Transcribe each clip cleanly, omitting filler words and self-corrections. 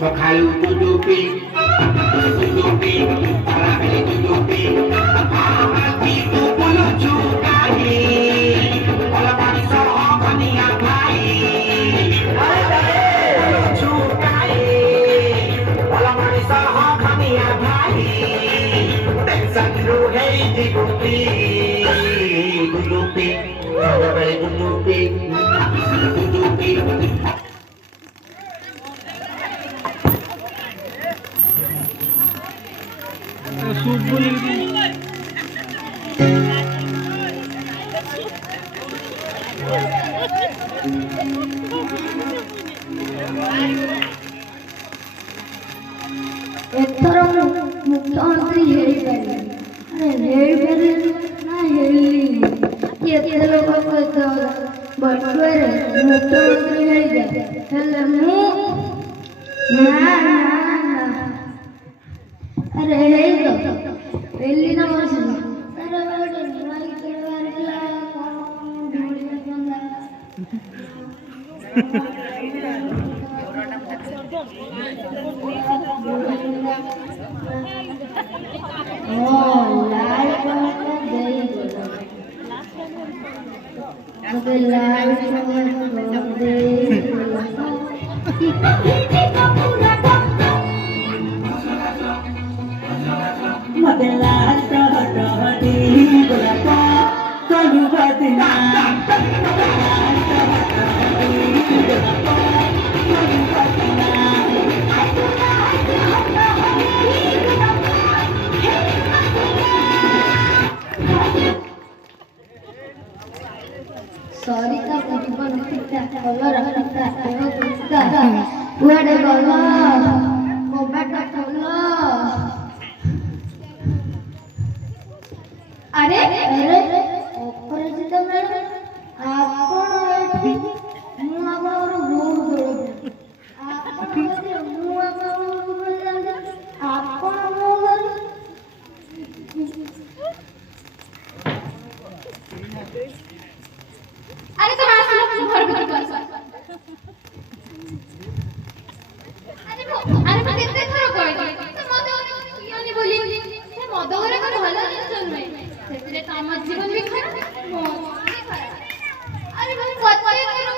Sakalu tutupi, parami tutupi, itu puluh cukai, kalau bangsa kami abai, puluh cukai, kalau bangsa kami abai, tensan ruhai tutupi, parami tutupi. ଏଥର ମୁଖ୍ୟମନ୍ତ୍ରୀ ହେଇପାରିବେ ନା ହେଇନି କେତେ ଲୋକ ବର୍ଷରେ ମୁଖ୍ୟମନ୍ତ୍ରୀ ହେଇଯାଏ ହେଲେ ମୁଁ ନା ଆରେ ହେଇତ ହେଲି ନା ବସିନି Sorita bukan kita, kalau kita kuada kalau obat kalau अरे ଅପରାଜିତା ମ୍ୟାଡାମ ଆପଣ ଏଠି ମୁଁ ଆପଣଙ୍କର ବହୁତ ଦୂର ମୁଁ ଆପଣଙ୍କ ଆପଣ ମୋ ଘର अरे तुम आसो घर भीतर आसो अरे मैं कितने थोड़ा कहली तो मद पियोनी बोली से मद घरे को भलो जिंस नुहे सेतिरे तो हमर जीवन भी खराब अरे मैं पत्ते करो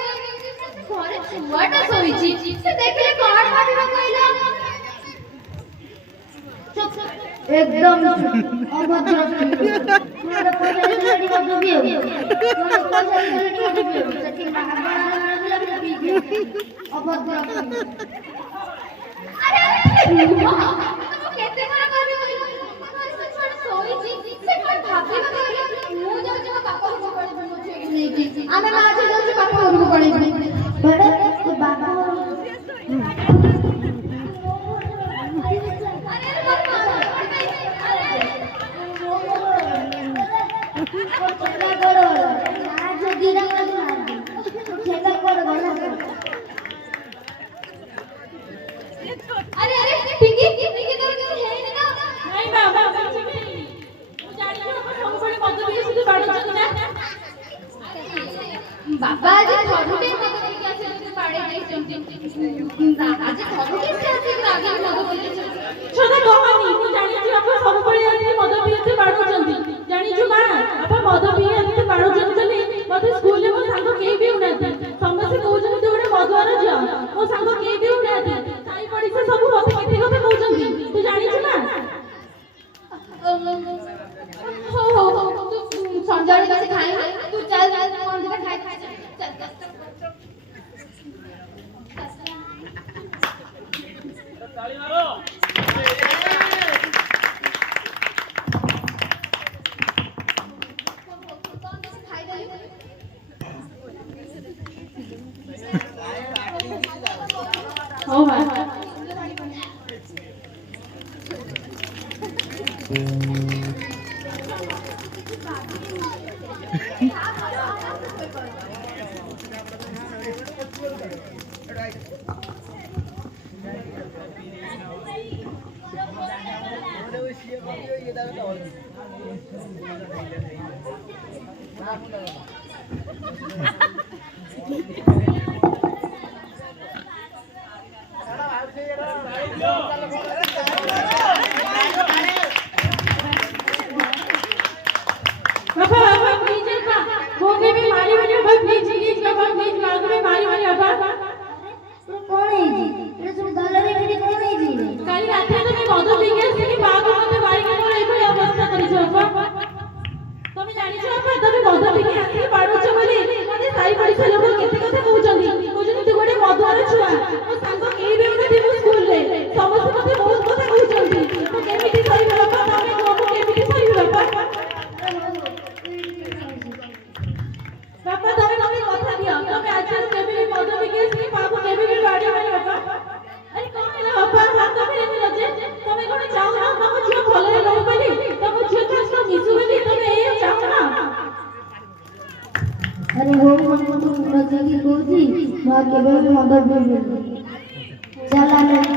घरे छुआटा सोईची से देखले कौन भाबिबा कहला चुप एकदम अभद्र मोर पहिले लेडी मद पियो मोर पहिले लेडी मद पियो सेति मागणा लागला पी अभद्र अरे तुम केते करा करबे कहलो से छोड़ सोईची से कोन भाबिबा कहलो मु जाउ जाउ बापा को पड़े बनो आमे माजे जाउ बापा को पड़े बड़े तो बापा अरे अरे टिकी टिकी कर के है ना नहीं बाबा मुझे नहीं वो जानी ना सब बड़े मद पिए सुधु बाड़ चल ना बाबा आज थरुटे मद पिए आसे सुधु बाड़े जाई चंती आज थरुटे से आसे रागी मद पिए छोटा कहानी ମୁଁ ଜାଣିଛି ଆପଣ ସବୁବେଳେ ଆସି ମଦ ପିଇତେ ବାଡୁଛନ୍ତି ଜାଣିଛୁ ମା ଆପଣ ମଦ ପିଇ ଏମିତି ବାଡୁଛନ୍ତି ମତେ ସ୍କୁଲରେ ମୋ ସାଙ୍ଗ କେହି ବି ଉନାନ୍ତି ସମସ୍ତେ କହୁଛନ୍ତି ତୁ ଗୋଟେ ମଦୁଆର ଝିଅ ମୋ ସାଙ୍ଗ କେହି ବି ଉନାନ୍ତି ସାଇ ପଡିଶା ସବୁ ମତେ କେତେ କଥା କହୁଛନ୍ତି ତୁ ଜାଣିଛୁ ନା हो हो तू संजाड़ी कैसे खाएगा तू चल चल कौन सा खाए खाए चल ताली मारो हो भाई बाबा बाबा प्लीज बाबा होगे भी मारी मारी बाबा प्लीज प्लीज बाबा प्लीज मार में मारी मारी बाबा ତୁ କଣ ହେଇଛି ଏଟା ସବୁ ଦଲରେ ଏଠି କଣ ହେଇଛି କାଲି ରାତିରେ ତମେ ମଦ ପିଇକି ଆସିକି ବାହାକୁ ମତେ ମାରିକି ମୋର ଏଇଭଳି ଅବସ୍ଥା କରିଛ ବାପା ତମେ ଜାଣିଛ ବାପା ତମେ ମଦ ପିଇକି ଆସିକି ପାଡୁଛ ବୋଲି ମତେ ସାଇ ପଡିଶା ଲୋକ କେତେ କଥା କହୁଛନ୍ତି କହୁଛନ୍ତି ତୁ ଗୋଟେ ମଦୁଆର ଛୁଆ ମୋ ସାଙ୍ଗ କେହି ବି ନଥିବେ ମୋ ସ୍କୁଲରେ ସମସ୍ତେ ମତେ ବହୁତ କଥା କହୁଛନ୍ତି ମୁଁ କେମିତି ସହିବି ବାପା ତମେ କୁହ ମୁଁ କେମିତି ସହିବି ବାପା बापा तमे तमे কথা দিও তবে আজকে কেবে भी মদ পিকে আসি বাবু কেবে भी বাড়ি বাড়ি বাবা আরে কোন ହେଲା বাবা হাত ধরে আমি লজে তবে কোন চাও না তম ঝিও ভলরে রহু বলি তম ঝিও কাছ মিশু বলি তবে এই চাও না ଆରେ ହଉ ମୁଁ ତୁ ରଜକି କହୁଛି ମୁଁ କେବେ ବି ମଦ ପିଇବିନି ଚାଲ ଆମେ